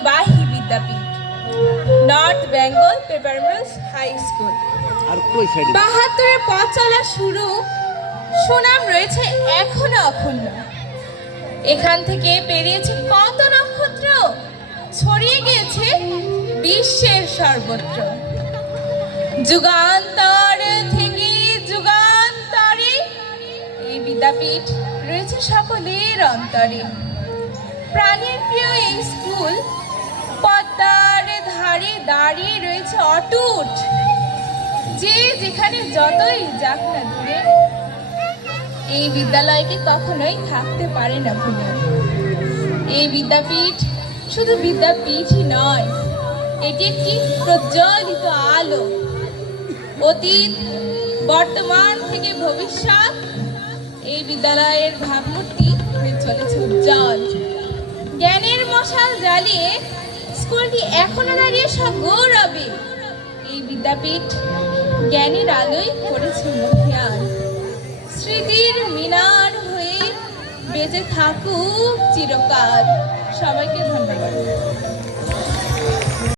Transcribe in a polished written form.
ঐতিহ্যবাহী বিদ্যাপীঠ north Bengal paper mills high school. আর কই সাইডে ৭২-এর পথ চলা শুরু, সুনাম রয়েছে এখনো অক্ষুণ্ণ। এখান থেকে পেরিয়েছে কত নক্ষত্র, ছড়িয়ে গিয়েছে বিশ্বের সর্বত্র। যুগান্তর থেকে যুগান্তরে এই বিদ্যাপীঠ রয়েছে সকলের অন্তরে। প্রাণের প্রিয় এই স্কুল পদ্মার ধারে দাঁড়িয়ে রয়েছে অটুট। যে যেখানে যতই যাক না দূরে, এই বিদ্যালয়কে কখনোই থাকতে পারে না ভুলে। এই বিদ্যাপীঠ শুধু বিদ্যাপীঠই নয়, এটি একটি প্রজ্বলিত আলো। অতীত, বর্তমান থেকে ভবিষ্যৎ, এই বিদ্যালয়ের ভাবমূর্তি হয়ে চলেছে উজ্জ্বল। জ্ঞানের মশাল জ্বালিয়ে স্কুলটি এখনো দাঁড়িয়ে সগৌরবে। এই বিদ্যাপীঠ জ্ঞানের আলোয় করেছে মহিয়ান। স্মৃতির মিনার হয়ে বেঁচে থাকুক চিরকাল। সবাইকে ধন্যবাদ।